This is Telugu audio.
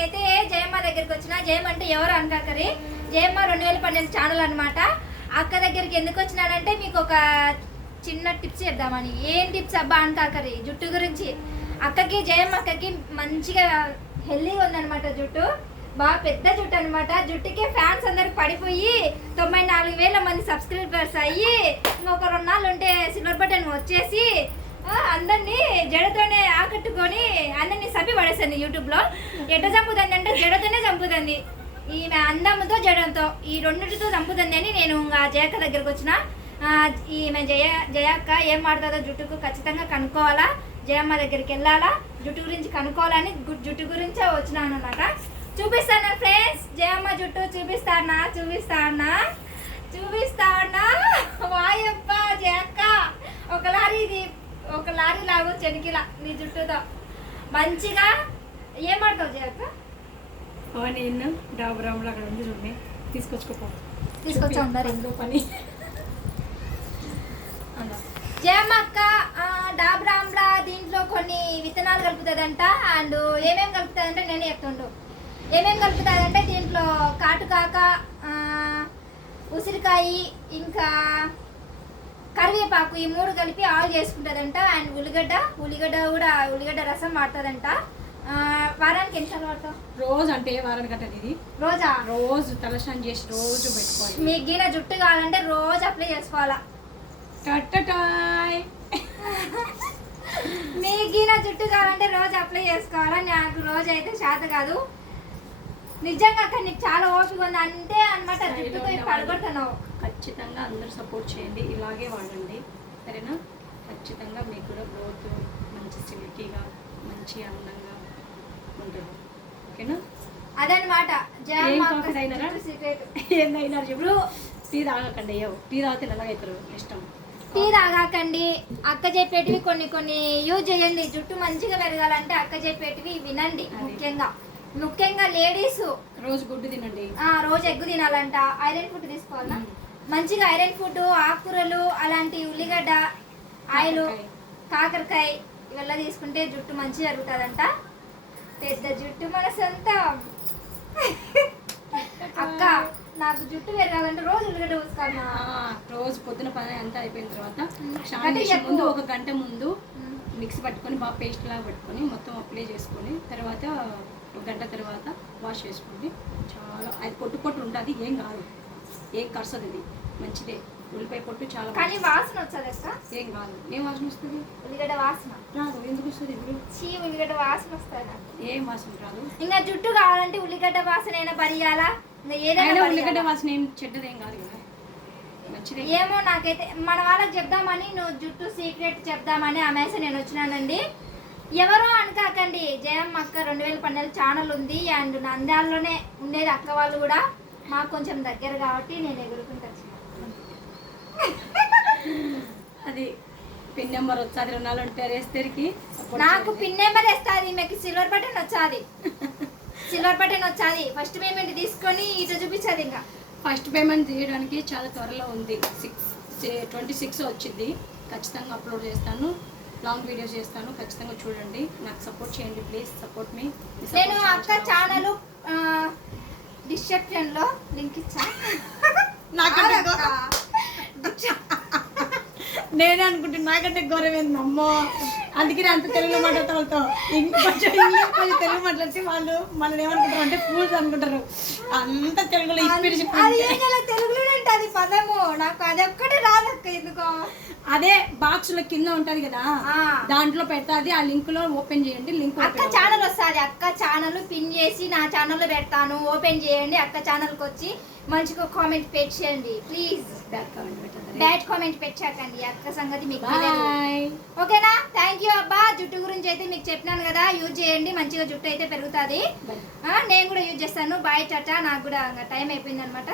నేనైతే జయమ్మ దగ్గరికి వచ్చిన జయమ్మ అంటే ఎవరు అనకాకరి జయమ్మ రెండు వేల పన్నెండు ఛానల్ అనమాట అక్క దగ్గరికి ఎందుకు వచ్చినానంటే మీకు ఒక చిన్న టిప్స్ చెప్దామని. ఏం టిప్స్ అబ్బా అనకాకరి? జుట్టు గురించి. అక్కకి జయమ్మ అక్కకి మంచిగా హెల్దీగా ఉందన్నమాట జుట్టు. బాగా పెద్ద జుట్టు అనమాట జుట్టుకే ఫ్యాన్స్ అందరికి పడిపోయి తొంభై నాలుగు వేల మంది సబ్స్క్రైబర్స్ అయ్యి ఇంకొక రెండు నాళ్ళు ఉంటే సిల్వర్ బటన్ వచ్చేసి అందరినీ జడతోనే ఆకట్టుకొని అందరినీ సభి పడేసింది యూట్యూబ్లో. ఎట్ట చంపుతుంది అంటే జడతోనే చంపుతుంది. ఈమె అందముతో జడంతో ఈ రెండిటితో చంపుతుంది అని నేను ఇంకా జయక్క దగ్గరకు వచ్చిన. ఈమె జయ జయక్క ఏం వాడుతుందో జుట్టుకు ఖచ్చితంగా కనుక్కోవాలా. జయమ్మ దగ్గరికి వెళ్ళాలా. జుట్టు గురించి కనుక్కోవాలని జుట్టు గురించే వచ్చినాను అనమాట చూపిస్తాను ఫ్రెండ్స్? జయమ్మ జుట్టు చూపిస్తానా? చూపిస్తానా వాయప్ప జయక్క ఒక లారీ ఇది లాగు చెనికిలా నీ జుట్టుతో. మంచిగా ఏం పడతావు జయక్క నేను డాబు రాములు అక్కడ ఉంది చూడండి. తీసుకొచ్చుకోపో తీసుకొచ్చా పని. జయమ్మ అక్క ఆ, డాబ్రామ్లా దీంట్లో కొన్ని విత్తనాలు కలుపుతుందంట. అండ్ ఏమేమి కలుపుతుందంటే నేను చెప్తుండు. ఏమేమి కలుపుతుందంటే దీంట్లో కాటుకాక ఆ, ఉసిరికాయ ఇంకా కరివేపాకు ఈ మూడు కలిపి ఆయిల్ చేసుకుంటుందంట అండ్ ఉల్లిగడ్డ ఉల్లిగడ్డ కూడా ఉల్లిగడ్డ రసం వాడుతుందంట. వారానికి ఎన్నిసార్లు వాడతావు? రోజు అంటే వారానికి అంటే ఇది రోజా? రోజు తలస్నానం చేసి రోజు పెట్టుకోవాలి. మీకు గిన జుట్టు కావాలంటే రోజు అప్లై చేసుకోవాలా? టట్టటాయ్. మీకు నా జుట్టు కావాలంటే రోజు అప్లై చేసుకోవాలా? నాకు రోజు అయితే చేత కాదు. నిజంగా అక్కడ నీకు చాలా ఓపిక ఉంది. అంతే అనమాట జుట్టుతో పడగొడుతున్నావు. ఖచ్చితంగా అందరూ సపోర్ట్ చేయండి. ఇలాగే వాడండి. సరేనా? ఖచ్చితంగా మీకు కూడా గ్రోత్ మంచి సిల్కీగా మంచి అందంగా ఉంటుంది. ఓకేనా? అదనమాట ఏందైనా ఇప్పుడు టీ తాగకండి అయ్యో. టీ తాగితే నల్లగవుతారు ఇష్టం. టీ తాగాకండి. అక్క చెప్పేటివి కొన్ని కొన్ని యూజ్ చేయండి. జుట్టు మంచిగా పెరగాలంటే అక్క చెప్పేటివి వినండి. ముఖ్యంగా. ముఖ్యంగా లేడీస్ రోజు గుడ్డు తినండి. రోజు ఎగ్గు తినాలంట. ఐరన్ ఫుడ్ తీసుకోవాలా? మంచిగా ఐరన్ ఫుడ్ ఆకుకూరలు అలాంటి ఉల్లిగడ్డ ఆయిల్ కాకరకాయ. ఇవల్ల తీసుకుంటే జుట్టు మంచిగా జరుగుతుందంట పెద్ద జుట్టు మన సొంతం అక్క నాకు జుట్టు పెరగాలంటే రోజు ఉల్లిగడ్డ పోసుకోవాలన్నా ఆ, రోజు పొద్దున పని అంతా అయిపోయిన తర్వాత. ముందు ఒక గంట ముందు మిక్సీ పట్టుకొని బాగా పేస్ట్ లాగా పెట్టుకొని మొత్తం అప్లై చేసుకొని తర్వాత ఒక గంట తర్వాత వాష్ చేసుకోండి చాలా అది పొట్టు పొట్టు ఉంటుంది ఏం కాదు ఏం కరసదు ఇది. మంచిదే. ఉల్లిపాయ పొట్టు చాలా కానీ. వాసన వచ్చదు అక్క? ఏం కాదు. ఏం వాసన వస్తుంది? ఉల్లిగడ్డ వాసన. రాదు. ఎందుకు వస్తుంది ఇప్పుడు? చీ ఉల్లిగడ్డ వాసన వస్తుంది ఏం వాసన రాదు. ఇంకా జుట్టు కావాలంటే ఉల్లిగడ్డ వాసన అయినా పరియాలా ఇంకా ఏదైనా. ఉల్లిగడ్డ వాసన ఏం చెడ్డదేం కాదు కదా. మంచిదే. ఏమో నాకైతే మన వాళ్ళకి చెప్దామని నువ్వు జుట్టు సీక్రెట్ చెప్దామని ఆమెస నేను వచ్చినానండి. ఎవరో అనుకాకండి. జయం అక్క రెండు వేల పన్నెండు ఛానల్ ఉంది. అండ్ నంద్యాలలోనే ఉండేది అక్క వాళ్ళు కూడా. మాకు కొంచెం దగ్గర కాబట్టి నేను ఎగురుకుంటా వచ్చిన. అది పిన్ నెంబర్ వచ్చాది రెండు నాలుగు ఉంటారు వేస్తేరికి నాకు పిన్ నెంబర్ వేస్తుంది మీకు సిల్వర్ బటన్ వచ్చాది. సిల్వర్ బటన్ వచ్చాది. ఫస్ట్ పేమెంట్ తీసుకొని ఇటు చూపించదు ఇంకా. ఫస్ట్ పేమెంట్ చేయడానికి చాలా త్వరలో ఉంది. సిక్స్ ట్వంటీ సిక్స్ వచ్చింది. ఖచ్చితంగా అప్లోడ్ చేస్తాను. లాంగ్ వీడియోస్ చేస్తాను. ఖచ్చితంగా చూడండి. నాకు సపోర్ట్ చేయండి ప్లీజ్. సపోర్ట్ మీ. నేను అక్క ఛానల్ డిస్క్రిప్షన్లో లింక్ ఇచ్చా. నేనే అనుకుంటున్నా నాకంటే గౌరవం అమ్మో? అందుకే అంత తెలుగులో మాట్లాడతాం ఇంకొంచెం ఇంగ్లీష్ కొంచెం తెలుగు మాట్లాడితే వాళ్ళు మనల్ని ఏమనుకుంటారు అంటే ఫూల్స్ అనుకుంటారు. అంత తెలుగులో ఇప్పిరి ఉంటుంది పదము? నాకు అది ఒక్కటి రాదక్క ఎందుకో? అదే బాక్స్లో కింద ఉంటది కదా. దాంట్లో పెడతాది ఆ లింక్లో ఓపెన్ చేయండి లింక్ అక్క ఛానల్ వస్తుంది అక్క ఛానల్ పిన్ చేసి నా ఛానల్లో పెడతాను ఓపెన్ చేయండి అక్క ఛానల్కి వచ్చి మంచిగా కామెంట్ పెట్టేయండి ప్లీజ్ బ్యాక్ కామెంట్ పెట్టండి బ్యాడ్ కామెంట్ పెట్టాకండి అక్క సంగతి మీకు ఓకేనా? థ్యాంక్ యూ అబ్బా. జుట్టు గురించి అయితే మీకు చెప్పినాను కదా యూజ్ చేయండి మంచిగా జుట్టు అయితే పెరుగుతుంది. నేను కూడా యూజ్ చేస్తాను. Bye tata. నాకు కూడా టైం అయిపోయింది అనమాట